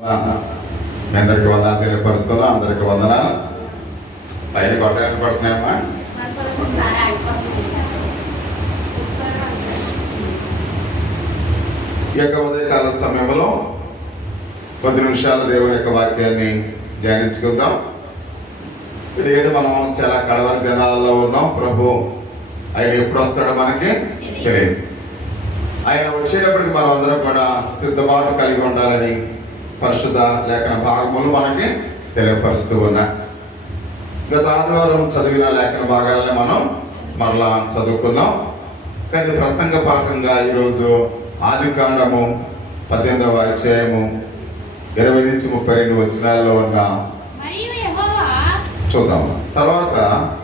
మీ అందరికి వందనాలు తెలియపరుస్తున్నా. అందరికి వందనాలు. పైన కొట్టడానికి పడుతున్నాయమ్మా. ఈ యొక్క ఉదయకాల సమయంలో కొద్ది నిమిషాలు దేవుని యొక్క వాక్యాన్ని ధ్యానించుకుందాం. ఎందుకంటే మనం చాలా కడవరి దినాల్లో ఉన్నాం. ప్రభు ఆయన ఎప్పుడు వస్తాడో మనకి తెలియదు. ఆయన వచ్చేటప్పటికి మనం అందరం కూడా సిద్ధపాటు కలిగి ఉండాలని పరిశుద్ధ లేఖన భాగములు మనకి తెలియపరుస్తూ ఉన్నాయి. గత ఆదివారం చదివిన లేఖన భాగాలని మనం మరలా చదువుకున్నాం. కానీ ప్రసంగ పాఠంగా ఈరోజు ఆదికాండము 18వ అధ్యాయము 20 నుంచి 32 వచనాల్లో ఉన్న చూద్దాం. తర్వాత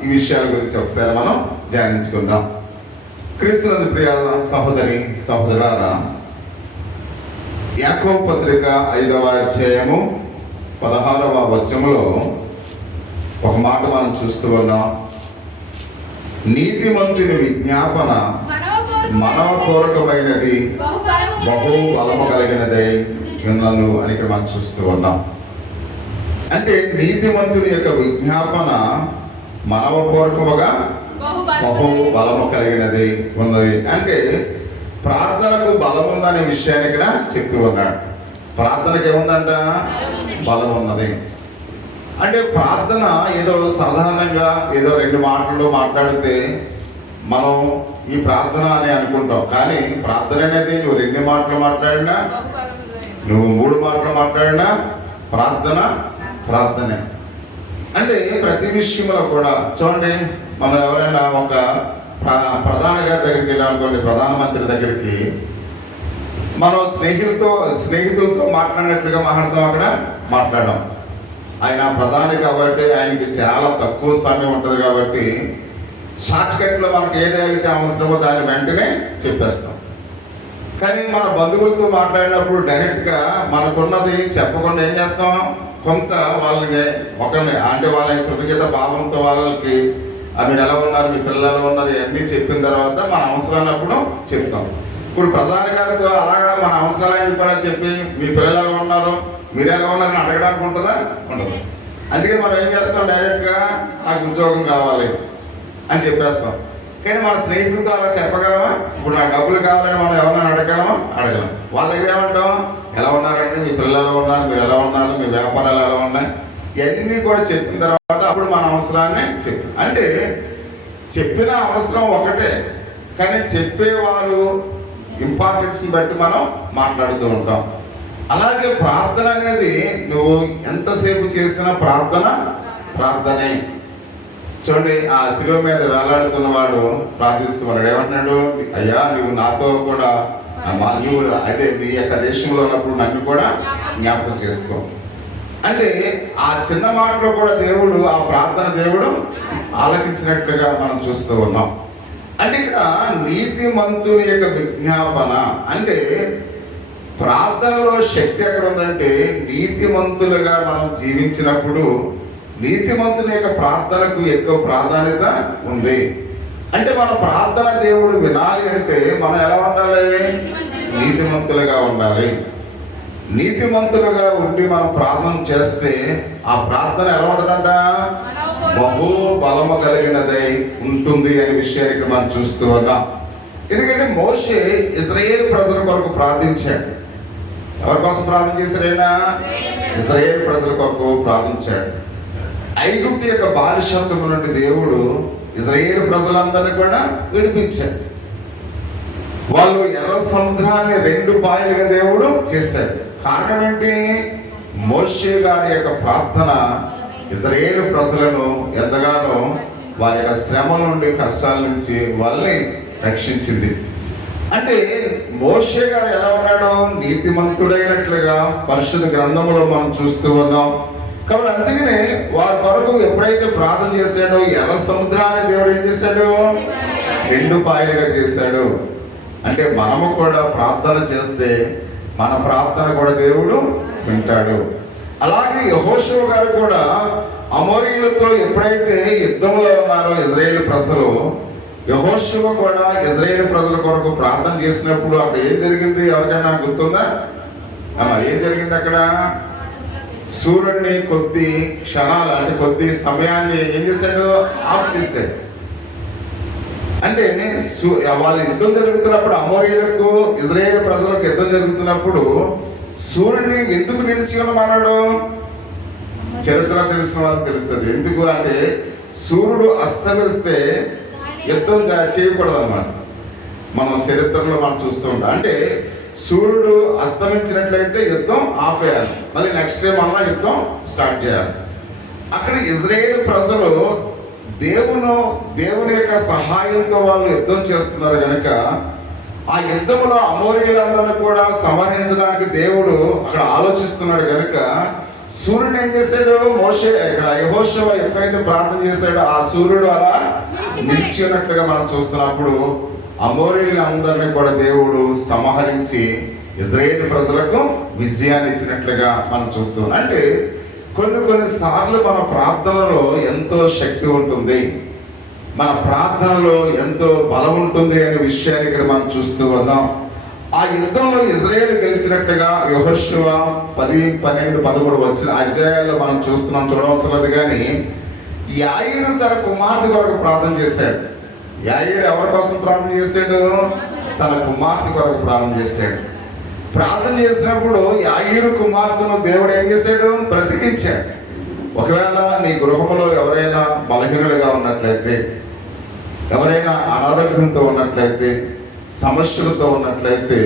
ఈ విషయాల గురించి ఒకసారి మనం ధ్యానించుకుందాం. క్రీస్తునందు ప్రియ సహోదరి సహోదరులారా, యాకోబు పత్రిక 5వ అధ్యాయము 16వ వచనములో ఒక మాట మనం చూస్తూ ఉన్నాం. నీతిమంతుని విజ్ఞాపన మనవపూర్వకమైనది, బహు బలము కలిగినదై ఉన్నను అని ఇక్కడ మనం చూస్తూ ఉన్నాం. అంటే నీతిమంతుని యొక్క విజ్ఞాపన మనవపూర్వకముగా బహు బలము కలిగినది ఉన్నది. అంటే ప్రార్థనకు బలం ఉందనే విషయాన్ని ఇక్కడ చెప్తూ ఉన్నాడు. ప్రార్థనకు ఏముందంట? బలం ఉన్నది. అంటే ప్రార్థన ఏదో సాధారణంగా ఏదో 2 మాటలు మాట్లాడితే మనం ఈ ప్రార్థన అని అనుకుంటాం. కానీ ప్రార్థన అనేది నువ్వు 2 మాటలు మాట్లాడినా, నువ్వు 3 మాటలు మాట్లాడినా ప్రార్థనే. అంటే ప్రతి విషయంలో కూడా చూడండి, మనం ఎవరైనా ఒక ప్రధాని గారి దగ్గరికి వెళ్ళామనుకోండి, ప్రధానమంత్రి దగ్గరికి మనం స్నేహితులతో మాట్లాడినట్లుగా మాట్లాడతాం. అక్కడ మాట్లాడడం. ఆయన ప్రధాని కాబట్టి ఆయనకి చాలా తక్కువ సమయం ఉంటుంది కాబట్టి షార్ట్కట్లో మనకి ఏదైతే అవసరమో దాన్ని వెంటనే చెప్పేస్తాం. కానీ మన బంధువులతో మాట్లాడినప్పుడు డైరెక్ట్గా మనకున్నది చెప్పకుండా ఏం చేస్తాం? కొంత వాళ్ళని అంటే వాళ్ళ కృతజ్ఞత భావంతో వాళ్ళకి మీరు ఎలా ఉన్నారు, మీ పిల్లలు ఎలా ఉన్నారు, ఇవన్నీ చెప్పిన తర్వాత మన అవసరాలప్పుడు చెప్తాం. ఇప్పుడు ప్రధాని గారితో అలాగా మన అవసరాలన్నీ కూడా చెప్పి మీ పిల్లలు ఎలా ఉన్నారు, మీరు ఎలా ఉన్నారని అడగడానికి ఉంటుందా? ఉండదు. అందుకని మనం ఏం చేస్తాం? డైరెక్ట్గా నాకు ఉద్యోగం కావాలి అని చెప్పేస్తాం. కానీ మన స్నేహితులతో అలా చెప్పగలమా? ఇప్పుడు నాకు డబ్బులు కావాలని మనం ఎవరైనా అడగలమా? అడగలం. వాళ్ళ దగ్గర ఏమంటాం? ఎలా ఉన్నారండి, మీ పిల్లలు ఎలా ఉన్నారు, మీరు ఎలా ఉన్నారు, మీ వ్యాపారాలు ఎలా ఉన్నాయి, ఇవన్నీ కూడా చెప్పిన తర్వాత అప్పుడు మన అవసరాన్ని చెప్తాం. అంటే చెప్పిన అవసరం ఒకటే, కానీ చెప్పేవారు ఇంపార్టెన్స్ని బట్టి మనం మాట్లాడుతూ ఉంటాం. అలాగే ప్రార్థన అనేది నువ్వు ఎంతసేపు చేసినా ప్రార్థనే. చూడండి, ఆ శిలువ మీద వేలాడుతున్నవాడు ప్రార్థిస్తున్నాడు. ఏమంటున్నాడు? అయ్యా, నువ్వు నాతో కూడా నువ్వు అదే నీ యొక్క దేశంలో ఉన్నప్పుడు నన్ను కూడా జ్ఞాపకం చేసుకో. అంటే ఆ చిన్న మాటలో కూడా దేవుడు, ఆ ప్రార్థన దేవుడు ఆలకించినట్లుగా మనం చూస్తూ ఉన్నాం. అంటే ఇక్కడ నీతిమంతుని యొక్క విజ్ఞాపన అంటే ప్రార్థనలో శక్తి ఎక్కడ ఉందంటే, నీతిమంతులుగా మనం జీవించినప్పుడు నీతిమంతుని యొక్క ప్రార్థనకు ఎక్కువ ప్రాధాన్యత ఉంది. అంటే మన ప్రార్థన దేవుడు వినాలి అంటే మనం ఎలా ఉండాలి? నీతిమంతులుగా ఉండాలి. నీతిమంతులుగా ఉండి మనం ప్రార్థన చేస్తే ఆ ప్రార్థన ఎలా ఉంటుందంట? బహు బలము కలిగినదై ఉంటుంది అనే విషయాన్ని మనం చూస్తూ ఉన్నాం. ఎందుకంటే మోషే ఇశ్రాయేలు ప్రజల కొరకు ప్రార్థించాడు. ఎవరి కోసం ప్రార్థన చేశాడైనా? ఇశ్రాయేలు ప్రజల కొరకు ప్రార్థించాడు. ఐగుప్తు యొక్క బానిసత్వం నుండి దేవుడు ఇశ్రాయేలు ప్రజలందరినీ కూడా విడిపించాడు. వాళ్ళు ఎర్ర సముద్రాన్ని 2 పాయలుగా దేవుడు చేశాడు. కారణం ఏంటి? మోషే గారి యొక్క ప్రార్థన ఇశ్రాయేలు ప్రజలను ఎంతగానో వారి యొక్క శ్రమ నుండి, కష్టాల నుంచి వాళ్ళని రక్షించింది. అంటే మోషే గారు ఎలా ఉన్నాడో నీతిమంతుడైనట్లుగా పరిశుద్ధ గ్రంథంలో మనం చూస్తూ ఉన్నాం. కాబట్టి అందుకనే వారి కొరకు ఎప్పుడైతే ప్రార్థన చేశాడో ఎర్ర సముద్రాన్ని దేవుడు ఏం చేశాడు? 2 పాయలుగా చేశాడు. అంటే మనము కూడా ప్రార్థన చేస్తే మన ప్రార్థన కూడా దేవుడు వింటాడు. అలాగే యెహోషువ గారు కూడా అమోరీయులతో ఎప్పుడైతే యుద్ధంలో ఉన్నారో ఇశ్రాయేలు ప్రజలు, యెహోషువ కూడా ఇశ్రాయేలు ప్రజల కొరకు ప్రార్థన చేసినప్పుడు అక్కడ ఏం జరిగింది? ఎవరికైనా గుర్తుందా? ఏం జరిగింది అక్కడ? సూర్యుడిని కొద్ది క్షణాలు అంటే కొద్ది సమయాన్ని ఏం చేశాడు? ఆఫ్ చేశాడు. అంటే వాళ్ళు యుద్ధం జరుగుతున్నప్పుడు, అమోరీయులకు ఇజ్రాయేల్ ప్రజలకు యుద్ధం జరుగుతున్నప్పుడు సూర్యుడిని ఎందుకు నిలిచి ఉన్నామన్నాడు? చరిత్ర తెలిసిన వాళ్ళకి తెలుస్తుంది. ఎందుకు అంటే సూర్యుడు అస్తమిస్తే యుద్ధం చేయకూడదు అన్నమాట. మనం చరిత్రలో మనం చూస్తూ ఉంటాం. అంటే సూర్యుడు అస్తమించినట్లయితే యుద్ధం ఆపేయాలి, మళ్ళీ నెక్స్ట్ డే మళ్ళీ యుద్ధం స్టార్ట్ చేయాలి. అక్కడ ఇజ్రాయేల్ ప్రజలు దేవుని యొక్క సహాయంతో వాళ్ళు యుద్ధం చేస్తున్నారు కనుక ఆ యుద్ధంలో అమోరీయులందరినీ కూడా సంహరించడానికి దేవుడు అక్కడ ఆలోచిస్తున్నాడు కనుక సూర్యుడు ఏం చేశాడు? మోషే ఇక్కడ యెహోషువ ఎప్పుడైతే ప్రార్థన చేశాడో ఆ సూర్యుడు అలా నిలిచి ఉన్నట్లుగా మనం చూస్తున్నప్పుడు అమోరీయులందరినీ కూడా దేవుడు సంహరించి ఇజ్రాయేల్ ప్రజలకు విజయాన్ని ఇచ్చినట్లుగా మనం చూస్తున్నాం. అంటే కొన్ని సార్లు మన ప్రార్థనలో ఎంతో శక్తి ఉంటుంది, మన ప్రార్థనలో ఎంతో బలం ఉంటుంది అనే విషయాన్ని ఇక్కడ మనం చూస్తూ ఉన్నాం. ఆ యుద్ధంలో ఇజ్రాయేల్ గెలిచినట్లుగా యెహోషువ 10, 12, 13 వచ్చిన అధ్యాయాల్లో మనం చూడవలసిన లేదు. కానీ యాయీరు తన కుమార్తె కొరకు ప్రార్థన చేశాడు. యాయీరు ఎవరి కోసం ప్రార్థన చేశాడు? తన కుమార్తె కొరకు ప్రార్థన చేశాడు. ప్రార్థన చేసినప్పుడు యాయీరు కుమార్తెను దేవుడు ఏం చేశాడు? బ్రతికించాడు. ఒకవేళ నీ గృహంలో ఎవరైనా బలహీనులుగా ఉన్నట్లయితే, ఎవరైనా అనారోగ్యంతో ఉన్నట్లయితే, సమస్యలతో ఉన్నట్లయితే,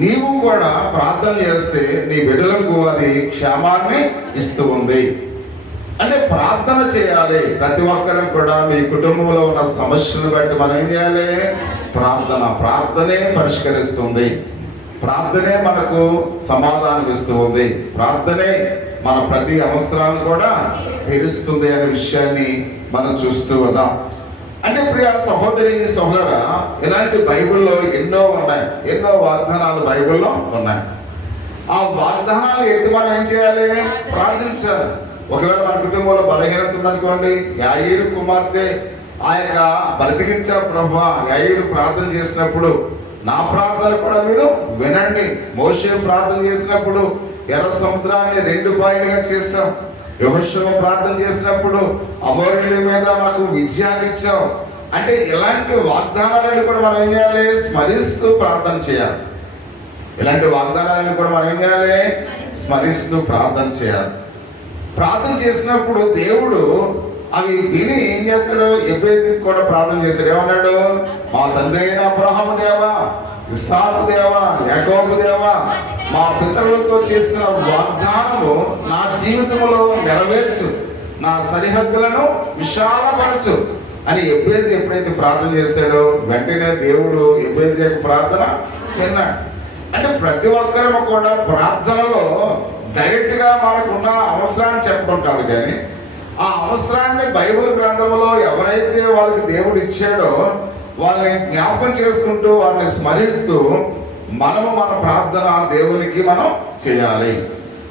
నీవు కూడా ప్రార్థన చేస్తే నీ బిడ్డలకు అది క్షేమాన్ని ఇస్తూ ఉంది. అంటే ప్రార్థన చేయాలి. ప్రతి ఒక్కరం కూడా మీ కుటుంబంలో ఉన్న సమస్యలను బట్టి మనం ఏం చేయాలి? ప్రార్థనే పరిష్కరిస్తుంది. ప్రార్థనే మనకు సమాధానం ఇస్తూ ఉంది. ప్రార్థనే మన ప్రతి అవసరాన్ని కూడా తీరుస్తుంది అనే విషయాన్ని మనం చూస్తూ ఉన్నాం. అంటే ప్రియ సహోదరి సహోదరా, ఇలాంటి బైబిల్లో ఎన్నో ఉన్నాయి, ఎన్నో వాగ్దానాలు బైబిల్లో ఉన్నాయి. ఆ వాగ్దానాలు ఎత్తి మనం ఏం చేయాలి? ప్రార్థించాలి. ఒకవేళ మన కుటుంబంలో బలహీనత ఉందనుకోండి, యాయీరు కుమార్తె ఆ యొక్క బ్రతికించే ప్రభువా, యాయీరు ప్రార్థన చేసినప్పుడు నా ప్రార్థన కూడా మీరు వినండి. మోషే ప్రార్థన చేసినప్పుడు ఎర్ర సముద్రాన్ని 2 పాయలుగా చేశాం. యెహోషువ ప్రార్థన చేసినప్పుడు అమోరీయుల మీద నాకు విజయాన్ని ఇచ్చావు. అంటే ఇలాంటి వాగ్దానాలను కూడా మనం ఏం చేయాలి? స్మరిస్తూ ప్రార్థన చేయాలి. ఇలాంటి వాగ్దానాలను కూడా మనం ఏం చేయాలి? స్మరిస్తూ ప్రార్థన చేయాలి. ప్రార్థన చేసినప్పుడు దేవుడు అవి విని ఏం చేస్తాడు? ఎబ్రేజీకి కూడా ప్రార్థన చేశాడు. ఏమన్నాడు? మా తండ్రి అయిన అబ్రహాము దేవా, ఇస్సాకు దేవా, యాకోబు దేవా, మా పితరులతో చేసిన వాగ్దానము నా జీవితంలో నెరవేర్చు, నా సరిహద్దులను విశాలపరచు అని ఎబ్రేజీ ఎప్పుడైతే ప్రార్థన చేశాడో వెంటనే దేవుడు ఎబ్రేజీ యొక్క ప్రార్థన విన్నాడు. అంటే ప్రతి ఒక్కరము కూడా ప్రార్థనలో డైరెక్ట్గా మనకున్న అవసరాన్ని చెప్పడం కాదు, కానీ ఆ అవసరాన్ని బైబిల్ గ్రంథంలో ఎవరైతే వాళ్ళకి దేవుడు ఇచ్చాడో వాళ్ళని జ్ఞాపకం చేసుకుంటూ వాళ్ళని స్మరిస్తూ మనము మన ప్రార్థన దేవునికి మనం చేయాలి.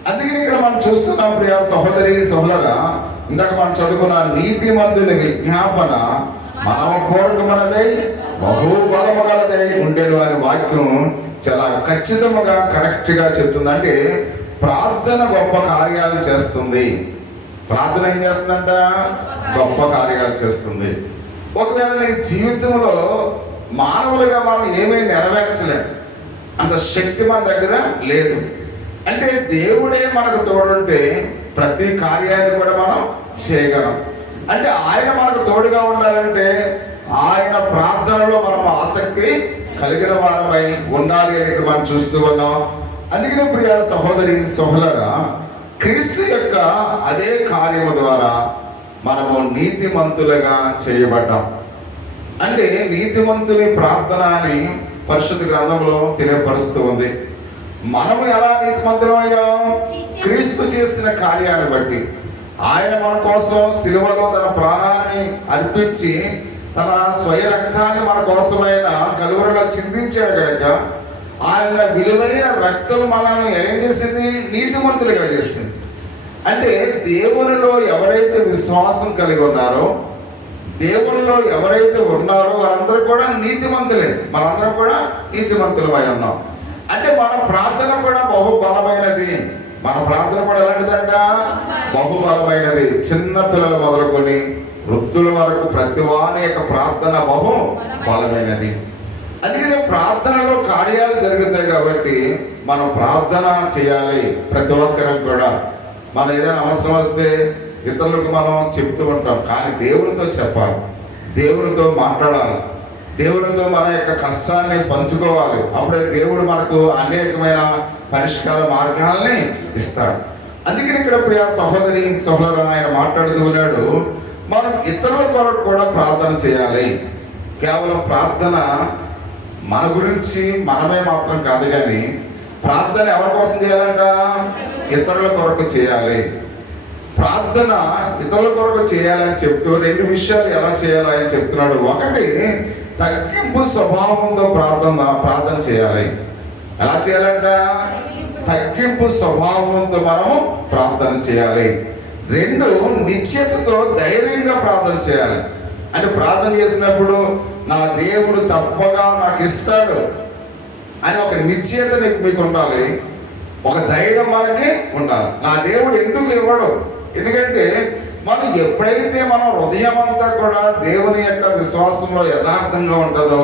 అందుకని ఇక్కడ మనం చూస్తున్నాం ప్రియ సహోదరి సహోదరా, ఇందాక మనం చదువుకున్న నీతిమంతుని విజ్ఞాపన మనవపూర్వకమైనదై బహుబలము గలదై ఉండేను అనే వాక్యం చాలా ఖచ్చితంగా కరెక్ట్గా చెప్తుంది. అంటే ప్రార్థన గొప్ప కార్యాలు చేస్తుంది. ప్రార్థన ఏం చేస్తుందంట? గొప్ప కార్యాలు చేస్తుంది. ఒకవేళ నీ జీవితంలో మానవులుగా మనం ఏమీ నెరవేర్చలేం, అంత శక్తి మన దగ్గర లేదు. అంటే దేవుడే మనకు తోడుంటే ప్రతి కార్యాన్ని కూడా మనం చేయగలం. అంటే ఆయన మనకు తోడుగా ఉండాలంటే ఆయన ప్రార్థనలో మనం ఆసక్తి కలిగిన వారమై ఉండాలి అని మనం చూస్తూ ఉన్నాం. అందుకనే ప్రియ సహోదరి సహోదరా, క్రీస్తు యొక్క అదే కార్యము ద్వారా మనము నీతిమంతులుగా చేయబడ్డాం. అంటే నీతిమంతుని ప్రార్థన అని పరిశుద్ధ గ్రంథంలో తెలియపరుస్తూ ఉంది. మనము ఎలా నీతిమంతులం అయ్యాం? క్రీస్తు చేసిన కార్యాన్ని బట్టి. ఆయన మన కోసం సిలువలో తన ప్రాణాన్ని అర్పించి తన స్వయ రక్తాన్ని మన కోసమైన కలువరిలో చిందించాడు కనుక ఆయన విలువైన రక్తం మనల్ని ఏం చేసింది? నీతిమంతులుగా చేసింది. అంటే దేవునిలో ఎవరైతే విశ్వాసం కలిగి ఉన్నారో, దేవునిలో ఎవరైతే ఉన్నారో వారందరూ కూడా నీతిమంతులే. మనందరం కూడా నీతిమంతులమై ఉన్నాం. అంటే మన ప్రార్థన కూడా బహుబలమైనది. మన ప్రార్థన కూడా ఎలాంటిదంట? బహుబలమైనది. చిన్న పిల్లలు మొదలుకొని వృద్ధుల వరకు ప్రతి వాని యొక్క ప్రార్థన బహు బలమైనది. అందుకనే ప్రార్థనలో కార్యాలు జరుగుతాయి కాబట్టి మనం ప్రార్థన చేయాలి. ప్రతి ఒక్కరం కూడా మనం ఏదైనా అవసరం వస్తే ఇతరులకు మనం చెప్తూ ఉంటాం, కానీ దేవునితో చెప్పాలి, దేవునితో మాట్లాడాలి, దేవునితో మన యొక్క కష్టాన్ని పంచుకోవాలి. అప్పుడే దేవుడు మనకు అనేకమైన పరిష్కార మార్గాల్ని ఇస్తాడు. అందుకని ఇక్కడ ప్రియ సహోదరి సహోదరు ఆయన మాట్లాడుతూ ఉన్నాడు, మనం ఇతరుల కొరకు కూడా ప్రార్థన చేయాలి. కేవలం ప్రార్థన మన గురించి మనమే మాత్రం కాదు, కానీ ప్రార్థన ఎవరి కోసం చేయాలంట? ఇతరుల కొరకు చేయాలి. ప్రార్థన ఇతరుల కొరకు చేయాలని చెప్తూ రెండు విషయాలు ఎలా చేయాలో ఆయన చెప్తున్నాడు. ఒకటి, తగ్గింపు స్వభావంతో ప్రార్థన చేయాలి. ఎలా చేయాలంట? తగ్గింపు స్వభావంతో మనము ప్రార్థన చేయాలి. రెండు, నిశ్చయతతో ధైర్యంగా ప్రార్థన చేయాలి. అంటే ప్రార్థన చేసినప్పుడు నా దేవుడు తప్పగా నాకు ఇస్తాడు అని ఒక నిశ్చయత మీకు ఉండాలి, ఒక ధైర్యం మనకి ఉండాలి. నా దేవుడు ఎందుకు ఇవ్వడు? ఎందుకంటే మనం ఎప్పుడైతే మనం హృదయం అంతా కూడా దేవుని యొక్క విశ్వాసంలో యథార్థంగా ఉంటుందో,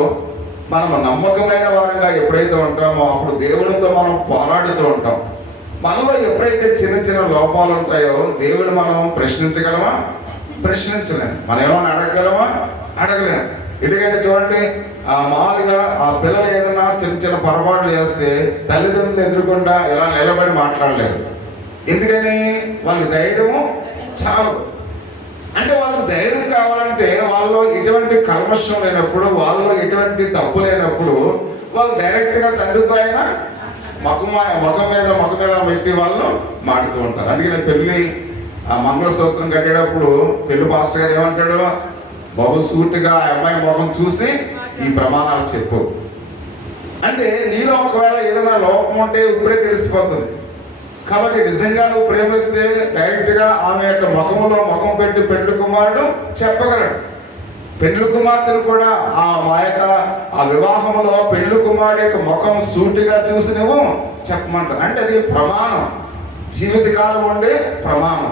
మనం నమ్మకమైన వారంగా ఎప్పుడైతే ఉంటామో అప్పుడు దేవునితో మనం పోరాడుతూ ఉంటాం. మనలో ఎప్పుడైతే చిన్న చిన్న లోపాలు ఉంటాయో దేవుడు మనం ప్రశ్నించగలమా? ప్రశ్నించలేము. మనం ఏమైనా అడగగలమా? అడగలేము. ఎందుకంటే చూడండి, మామూలుగా ఆ పిల్లలు ఏదైనా చిన్న చిన్న పొరపాట్లు చేస్తే తల్లిదండ్రులు ఎదురుకుండా ఇలా నిలబడి మాట్లాడలేరు. ఎందుకని? వాళ్ళకి ధైర్యము చాలదు. అంటే వాళ్ళకి ధైర్యం కావాలంటే వాళ్ళలో ఎటువంటి కల్మషం లేనప్పుడు, వాళ్ళలో ఎటువంటి తప్పు లేనప్పుడు వాళ్ళు డైరెక్ట్గా తండ్రితో అయినా ముఖం మీద పెట్టి వాళ్ళు మాడుతూ ఉంటారు. అందుకని పెళ్ళి మంగళసూత్రం కట్టేటప్పుడు పెళ్లి పాస్టర్ గారు ఏమంటాడు? బహుసూటిగా ఆ అమ్మాయి ముఖం చూసి ఈ ప్రమాణాలు చెప్పు. అంటే నీలో ఒకవేళ ఏదైనా లోపం ఉంటే ఇప్పుడే తెలిసిపోతుంది. కాబట్టి నిజంగా నువ్వు ప్రేమిస్తే డైరెక్ట్గా ఆమె యొక్క ముఖం పెట్టి పెండ్లి కుమారుడు చెప్పగలడు. పెండ్లి కుమార్తెలు కూడా ఆ వివాహంలో పెండ్లి కుమారుడు యొక్క ముఖం సూటిగా చూసి నువ్వు చెప్పమంటారు. అంటే అది ప్రమాణం, జీవితకాలం ఉండే ప్రమాణం.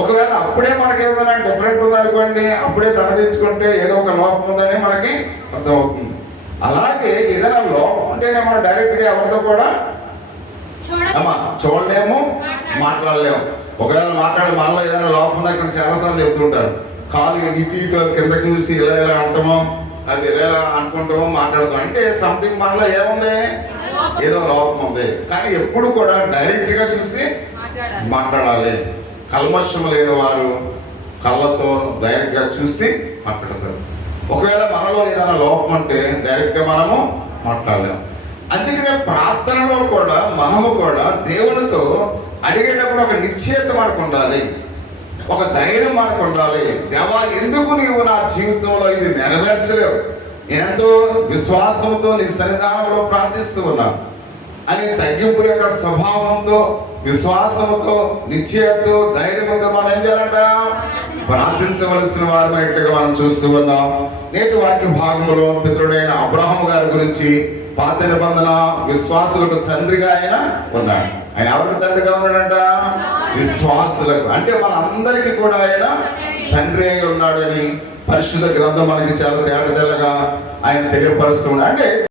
ఒకవేళ అప్పుడే మనకి ఏదైనా డిఫరెంట్ ఉందనుకోండి, అప్పుడే తడదించుకుంటే ఏదో ఒక లోపం ఉందని మనకి అర్థమవుతుంది. అలాగే ఏదైనా లోపం ఉంటేనే మనం డైరెక్ట్గా ఎవరితో కూడా చూడలేము, మాట్లాడలేము. ఒకవేళ మనలో ఏదైనా లోపం ఉందని ఇక్కడ చాలాసార్లు చెప్తుంటాను, కాలు ఇటు కిందకి చూసి ఇలా అంటామో అది ఇలా అనుకుంటామో మాట్లాడతాం. అంటే సంథింగ్ మనలో ఏముంది? ఏదో లోపం ఉంది. కానీ ఎప్పుడు కూడా డైరెక్ట్గా చూసి మాట్లాడాలి. కల్మషం లేని వారు కళ్ళతో డైరెక్ట్గా చూసి మాట్లాడతారు. ఒకవేళ మనలో ఏదైనా లోపం ఉంటే డైరెక్ట్గా మనము మాట్లాడలేము. అందుకనే ప్రార్థనలో కూడా మనము కూడా దేవునితో అడిగేటప్పుడు ఒక నిశ్చయత మనకు ఉండాలి, ఒక ధైర్యం మనకు ఉండాలి. దేవా, ఎందుకు నీవు నా జీవితంలో ఇది నెరవేర్చలేవు? ఎంతో విశ్వాసంతో నీ సన్నిధానంలో ప్రార్థిస్తూ ఉన్నాను అని తగ్గింపు యొక్క స్వభావంతో, విశ్వాసంతో, నిశ్చయతో, ధైర్యంతో మనం ఏం చేయాలంట? ప్రార్థించవలసిన వారమైనట్టుగా మనం చూస్తూ ఉన్నాం. నేటి వాక్య భాగంలో పితరుడైన అబ్రహాము గారి గురించి, పాత నిబంధన విశ్వాసులకు తండ్రిగా ఆయన ఉన్నాడు. ఆయన ఎవరికి తండ్రిగా ఉన్నాడంట? విశ్వాసులకు. అంటే మనందరికీ కూడా ఆయన తండ్రి అయి ఉన్నాడని పరిశుద్ధ గ్రంథం మనకి చాలా తేటతెల్లగా ఆయన తెలియపరుస్తూ ఉన్నాడు. అంటే